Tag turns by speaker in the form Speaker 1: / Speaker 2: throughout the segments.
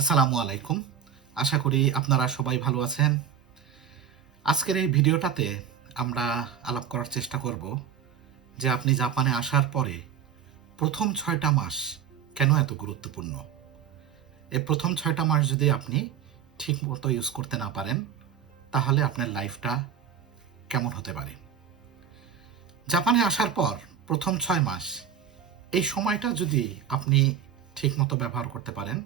Speaker 1: আসসালামু আলাইকুম। আশা করি আপনারা সবাই ভালো আছেন। আজকের এই ভিডিওটাতে আমরা আলাপ করার চেষ্টা করব যে আপনি জাপানে আসার পরে প্রথম ছয়টা মাস কেন এত গুরুত্বপূর্ণ? এই প্রথম ছয়টা মাস যদি আপনি ঠিক মতো ইউজ করতে না পারেন, তাহলে আপনার লাইফটা কেমন হতে পারে? জাপানে আসার পর প্রথম ছয় মাস, এই সময়টা যদি আপনি ঠিকমতো ব্যবহার করতে পারেন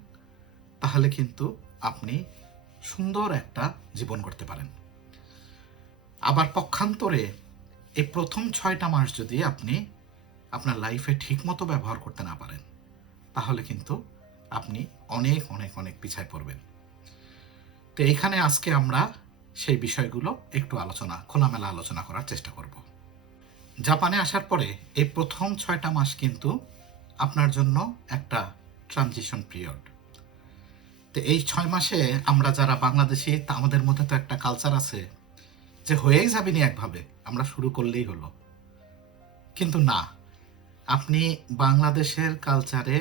Speaker 1: তাহলে কিন্তু আপনি সুন্দর একটা জীবন করতে পারেন। আবার পক্ষান্তরে এই প্রথম ছয়টা মাস যদি আপনি আপনার লাইফে ঠিকমতো ব্যবহার করতে না পারেন, তাহলে কিন্তু আপনি অনেক অনেক অনেক পিছায় পড়বেন। তো এইখানে আজকে আমরা সেই বিষয়গুলো একটু আলোচনা, খোলামেলা আলোচনা করার চেষ্টা করব। জাপানে আসার পরে এই প্রথম ছয়টা মাস কিন্তু আপনার জন্য একটা ট্রানজিশন পিরিয়ড তো এই ছয় মাসে আমরা যারা বাংলাদেশি, তা আমাদের মধ্যে তো একটা কালচার আছে যে হয়েই যাবেনি একভাবে। আমরা শুরু করলেই হলো। কিন্তু না, আপনি বাংলাদেশের কালচারে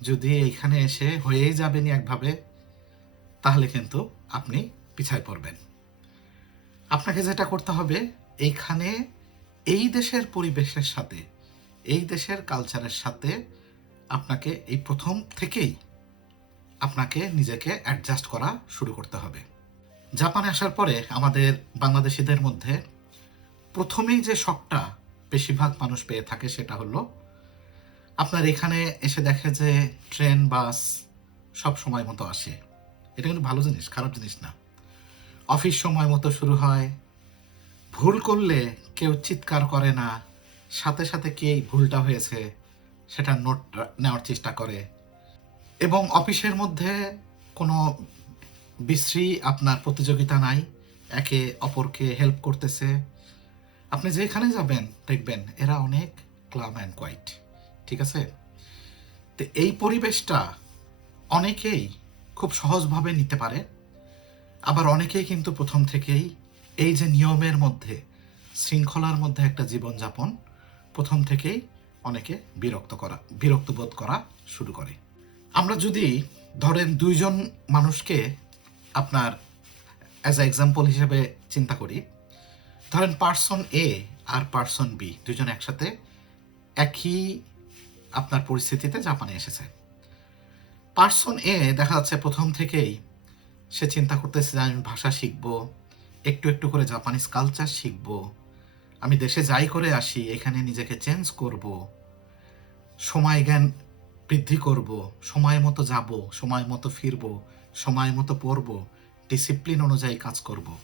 Speaker 1: যদি এইখানে এসে হয়েই যাবেনি একভাবে, তাহলে কিন্তু আপনি পিছায় পড়বেন। আপনাকে যেটা করতে হবে, এইখানে এই দেশের পরিবেশের সাথে, এই দেশের কালচারের সাথে আপনাকে এই প্রথম থেকেই আপনাকে নিজেকে অ্যাডজাস্ট করা শুরু করতে হবে। জাপানে আসার পরে আমাদের বাংলাদেশিদের মধ্যে প্রথমেই যে শখটা বেশিরভাগ মানুষ পেয়ে থাকে সেটা হলো, আপনার এখানে এসে দেখে যে ট্রেন, বাস সব সময় মতো আসে। এটা কিন্তু ভালো জিনিস, খারাপ জিনিস না। অফিস সময় মতো শুরু হয়, ভুল করলে কেউ চিৎকার করে না, সাথে সাথে কি ভুলটা হয়েছে সেটা নোট নেওয়ার চেষ্টা করে। এবং অফিসের মধ্যে কোনো বিশ্রী আপনার প্রতিযোগিতা নাই। একে অপরকে হেল্প করতেছে। আপনি যেখানে যাবেন, দেখবেন এরা অনেক ক্লাম অ্যান্ড কোয়াইট ঠিক আছে? তো এই পরিবেশটা অনেকেই খুব সহজভাবে নিতে পারে। আবার অনেকেই কিন্তু প্রথম থেকেই এই যে নিয়মের মধ্যে, শৃঙ্খলার মধ্যে একটা জীবনযাপন, প্রথম থেকেই অনেকে বিরক্ত করা, বিরক্ত বোধ করা শুরু করে। আমরা যদি ধরেন দুইজন মানুষকে আপনার অ্যাজ এ এক্সাম্পল হিসেবে চিন্তা করি, ধরেন পার্সন এ আর পার্সন বি দুজন একসাথে একই আপনার পরিস্থিতিতে জাপানে এসেছে। পার্সন এ দেখা যাচ্ছে প্রথম থেকেই সে চিন্তা করতেছে যে আমি ভাষা শিখব, একটু একটু করে জাপানিজ কালচার শিখব, আমি দেশে যাই করে আসি, এখানে নিজেকে চেঞ্জ করব, সময় জ্ঞান বৃদ্ধি করব, সময় মতো যাব, সময় মতো ফিরব, সময় মতো পড়ব ডিসিপ্লিন অনুযায়ী কাজ করব।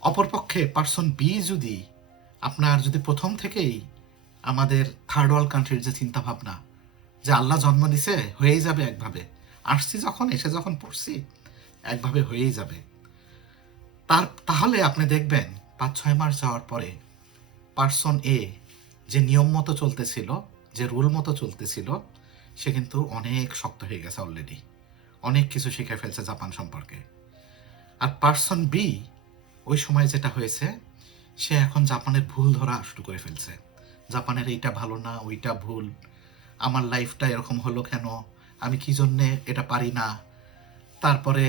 Speaker 1: অপরপক্ষে পার্সন বি যদি আপনার যদি প্রথম থেকেই আমাদের থার্ড ওয়ার্ল্ড কান্ট্রির যে চিন্তা ভাবনা যে আল্লাহ জন্ম দিছে হয়েই যাবে একভাবে। আসছি যখন, এসে যখন পড়ছি, একভাবে হয়েই যাবে। তার, তাহলে আপনি দেখবেন, পাঁচ, ছয় মাস যাওয়ার পরে পার্সন এ যে নিয়ম মতো চলতেছিল, যে রুল মতো চলতেছিল সে কিন্তু অনেক শক্ত হয়ে গেছে অলরেডি অনেক কিছু শিখে ফেলছে জাপান সম্পর্কে। আর পার্সন বি ওই সময় যেটা হয়েছে, সে এখন জাপানের ভুল ধরা শুরু করে ফেলছে। জাপানের এইটা ভালো না, ওইটা ভুল, আমার লাইফটা এরকম হলো কেন, আমি কি জন্যে এটা পারি না? তারপরে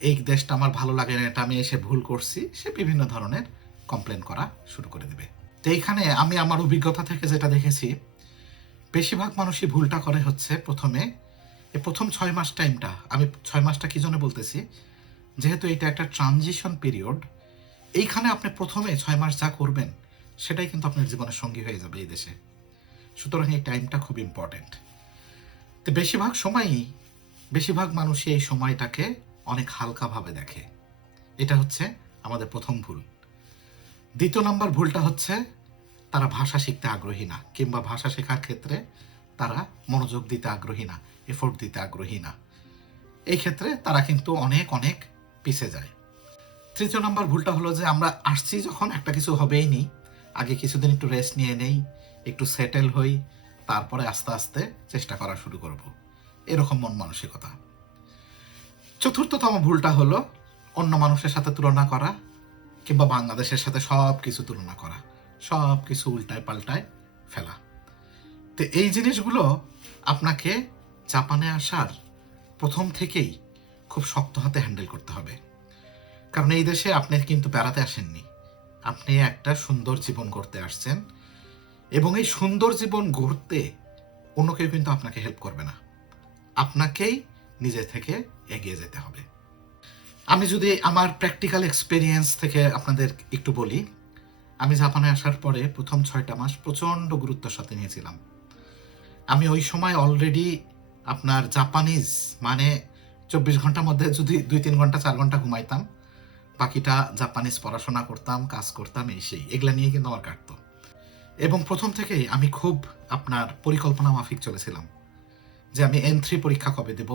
Speaker 1: এই দেশটা আমার ভালো লাগে না, এটা আমি এসে ভুল করছি, সে বিভিন্ন ধরনের কমপ্লেন করা শুরু করে দেবে। তো এইখানে আমি আমার অভিজ্ঞতা থেকে যেটা দেখেছি বেশিরভাগ মানুষই ভুলটা করে হচ্ছে প্রথমে। এই প্রথম ছয় মাস টাইমটা, আমি ছয় মাসটা কি জন্য বলতেছি? যেহেতু এটা একটা ট্রানজিশন পিরিয়ড, এইখানে আপনি প্রথমে ছয় মাস যা করবেন, সেটাই কিন্তু আপনার জীবনের সঙ্গী হয়ে যাবে এই দেশে। সুতরাং এই টাইমটা খুব ইম্পর্টেন্ট তো বেশিরভাগ সময়ই, বেশিরভাগ মানুষই এই সময়টাকে অনেক হালকাভাবে দেখে। এটা হচ্ছে আমাদের প্রথম ভুল। দ্বিতীয় নম্বর ভুলটা হচ্ছে তারা ভাষা শিখতে আগ্রহী না, কিংবা ভাষা শেখার ক্ষেত্রে তারা মনোযোগ দিতে আগ্রহী না এফোর্ট দিতে আগ্রহী না। এই ক্ষেত্রে তারা কিন্তু অনেক অনেক পিছে যায়। তৃতীয় নম্বর ভুলটা হলো যে আমরা আসছি যখন একটা কিছু হবেই নি, আগে কিছুদিন একটু রেস্ট নিয়ে নেই, একটু সেটেল হই, তারপরে আস্তে আস্তে চেষ্টা করা শুরু করব। এরকম মন মানসিকতা। চতুর্থতম ভুলটা হলো অন্য মানুষের সাথে তুলনা করা, কিংবা বাংলাদেশের সাথে সব কিছু তুলনা করা। সব কিছু উল্টায় পাল্টায় ফেলা। তো এই জিনিসগুলো আপনাকে জাপানে আসার প্রথম থেকেই খুব শক্ত হাতে হ্যান্ডেল করতে হবে। কারণ এই দেশে আপনি কিন্তু বেড়াতে আসেননি। আপনি একটা সুন্দর জীবন গড়তে আসছেন এবং এই সুন্দর জীবন গড়তে অন্য কেউ কিন্তু আপনাকে হেল্প করবে না। আপনাকেই নিজে থেকে এগিয়ে যেতে হবে। আমি যদি আমার প্র্যাকটিক্যাল এক্সপেরিয়েন্স থেকে আপনাদের একটু বলি আমি জাপানে আসার পরে প্রথম ছয়টা মাস প্রচণ্ড গুরুত্বের সাথে নিয়েছিলাম। আমি ওই সময় অলরেডি আপনার জাপানিজ মানে চব্বিশ ঘণ্টার মধ্যে যদি দুই তিন ঘণ্টা, চার ঘণ্টা ঘুমাইতাম, বাকিটা জাপানিজ পড়াশোনা করতাম, কাজ করতাম, এই সেই, এগুলো নিয়ে কিন্তু আমার কাটতো। এবং প্রথম থেকেই আমি খুব আপনার পরিকল্পনা মাফিক চলেছিলাম যে আমি এন থ্রি পরীক্ষা কবে দেব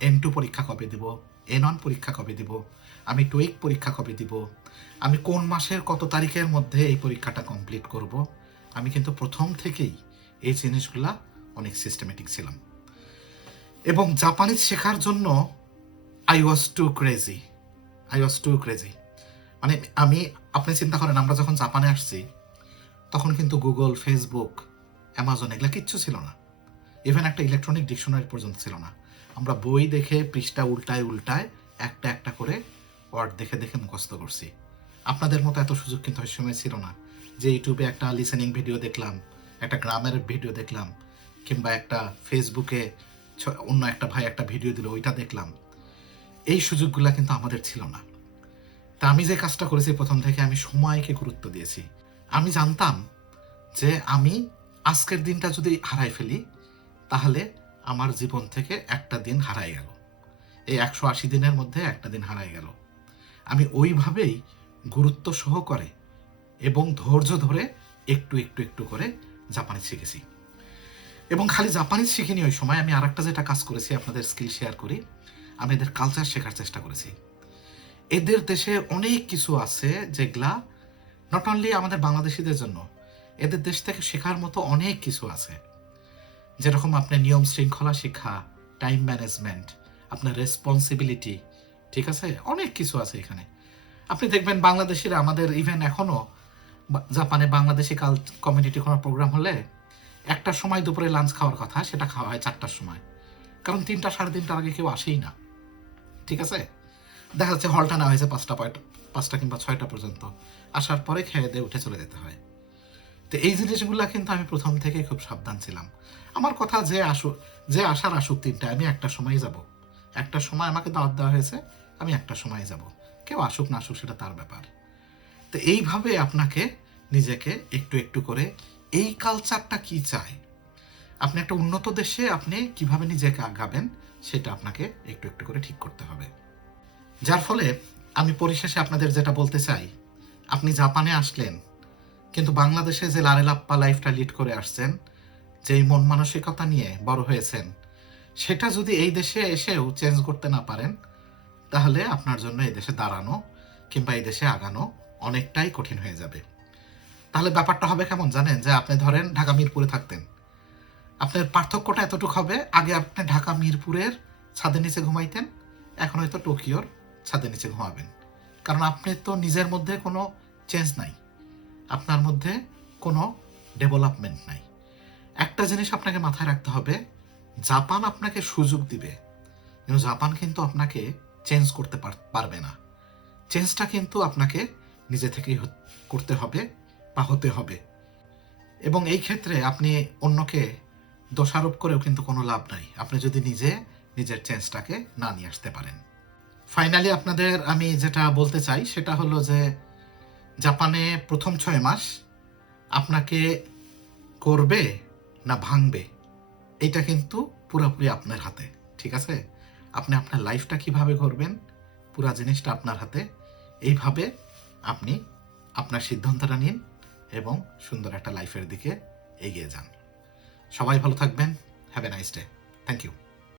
Speaker 1: এন টু পরীক্ষা কবে দেব এন ওয়ান পরীক্ষা কবে দিব? আমি টুইক পরীক্ষা কবে দিব? আমি কোন মাসের কত তারিখের মধ্যে এই পরীক্ষাটা কমপ্লিট করব? আমি কিন্তু প্রথম থেকেই এই জিনিসগুলা অনেক সিস্টেমেটিক ছিলাম। এবং জাপানিজ শেখার জন্য I was too crazy I was too crazy মানে আমি, আপনি চিন্তা করেন, আমরা যখন জাপানে আসছি, তখন কিন্তু গুগল ফেসবুক অ্যামাজন এগুলা কিচ্ছু ছিল না। ইভেন একটা ইলেকট্রনিক ডিকশনারি পর্যন্ত ছিল না। আমরা বই দেখে পৃষ্ঠা উল্টায় উল্টায় একটা একটা করে ওয়ার্ড দেখে দেখে মুখস্থ করছি। আপনাদের মতো এত সুযোগ কিন্তু ওই সময় ছিল না যে ইউটিউবে একটা লিসেনিং ভিডিও দেখলাম, একটা গ্রামের ভিডিও দেখলাম, কিংবা একটা ফেসবুকে অন্য একটা ভাই একটা ভিডিও দিল, ওইটা দেখলাম। এই সুযোগগুলো কিন্তু আমাদের ছিল না। তা আমি যে কাজটা করেছি প্রথম থেকে আমি সময়কে গুরুত্ব দিয়েছি। আমি জানতাম যে আমি আজকের দিনটা যদি হারাই ফেলি তাহলে আমার জীবন থেকে একটা দিন হারাই গেল। এই একশো আশি দিনের মধ্যে একটা দিন হারাই গেল। আমি ওইভাবেই গুরুত্ব সহকারে এবং ধৈর্য ধরে একটু একটু একটু করে জাপানি শিখেছি। এবং খালি জাপানিজ শিখিনি ওই সময়, আমি আরেকটা যেটা কাজ করেছি, আপনাদের স্কিল শেয়ার করি, আমি এদের কালচার শেখার চেষ্টা করেছি। এদের দেশে অনেক কিছু আছে যেগুলা নট অনলি আমাদের বাংলাদেশিদের জন্য, এদের দেশ থেকে শেখার মতো অনেক কিছু আছে। যেরকম আপনার নিয়ম শৃঙ্খলা শিক্ষা টাইম ম্যানেজমেন্ট আপনার রেসপন্সিবিলিটি ঠিক আছে? অনেক কিছু আছে এখানে। আপনি দেখবেন বাংলাদেশিরা, আমাদের ইভেন এখনও বা- জাপানে বাংলাদেশি কাল কমিউনিটি কোনো প্রোগ্রাম হলে একটার সময় দুপুরে লাঞ্চ খাওয়ার কথা, সেটা খাওয়া হয় চারটার সময়। কারণ তিনটা, সাড়ে তিনটার আগে কেউ আসেই না। ঠিক আছে? দেখা যাচ্ছে হলটা নেওয়া হয়েছে পাঁচটা পাঁচটা কিংবা ছয়টা পর্যন্ত। আসার পরে খেয়ে দিয়ে উঠে চলে যেতে হয়। তো এই জিনিসগুলো কিন্তু আমি প্রথম থেকেই খুব সাবধান ছিলাম। আমার কথা যে আসুক যে আসার আসুক তিনটা আমি একটা সময় যাব। একটা সময় আমাকে দাওয়াত দেওয়া হয়েছে, আমি একটা সময় যাব। কেউ আসুক না আসুক, সেটা তার ব্যাপার। তো এইভাবে আপনাকে, নিজেকে একটু একটু করে এই কালচারটা কি চায়? আপনি একটা উন্নত দেশে আপনি কীভাবে নিজেকে আগাবেন, সেটা আপনাকে একটু একটু করে ঠিক করতে হবে। যার ফলে আমি পরিশেষে আপনাদের যেটা বলতে চাই, আপনি জাপানে আসলেন, কিন্তু বাংলাদেশে যে লারেলাপ্পা লাইফটা লিড করে আসছেন যেই মন মানসিকতা নিয়ে বড় হয়েছেন, সেটা যদি এই দেশে এসেও চেঞ্জ করতে না পারেন, তাহলে আপনার জন্য এই দেশে দাঁড়ানো কিংবা এই দেশে আগানো অনেকটাই কঠিন হয়ে যাবে। তাহলে ব্যাপারটা হবে কেমন জানেন? যে আপনি ধরেন ঢাকা মিরপুরে থাকতেন। আপনার পার্থক্যটা এতটুকু হবে, আগে আপনি ঢাকা মিরপুরের ছাদের নিচে ঘুমাইতেন, এখন হয়তো টোকিওর ছাদের নিচে ঘুমাবেন। কারণ আপনি তো নিজের মধ্যে কোনো চেঞ্জ নাই। আপনার মধ্যে কোনো ডেভেলপমেন্ট নাই। একটা জিনিস আপনাকে মাথায় রাখতে হবে, জাপান আপনাকে সুযোগ দিবে। কিন্তু জাপান কিন্তু আপনাকে চেঞ্জ করতে পার- পারবে না। চেঞ্জটা কিন্তু আপনাকে নিজে থেকেই করতে হবে বা হতে হবে। এবং এই ক্ষেত্রে আপনি অন্যকে দোষারোপ করেও কিন্তু কোনো লাভ নাই। আপনি যদি নিজে নিজের চেঞ্জটাকে না নিয়ে আসতে পারেন। ফাইনালি আপনাদের আমি যেটা বলতে চাই, সেটা হলো যে জাপানে প্রথম ছয় মাস আপনাকে করবে না ভাঙবে, এটা কিন্তু পুরোপুরি আপনার হাতে, ঠিক আছে? আপনি আপনার লাইফটা কীভাবে করবেন পুরা জিনিসটা আপনার হাতে, এইভাবে আপনি আপনার সিদ্ধান্তটা নিন এবং সুন্দর একটা লাইফের দিকে এগিয়ে যান। সবাই ভালো থাকবেন have a nice day thank you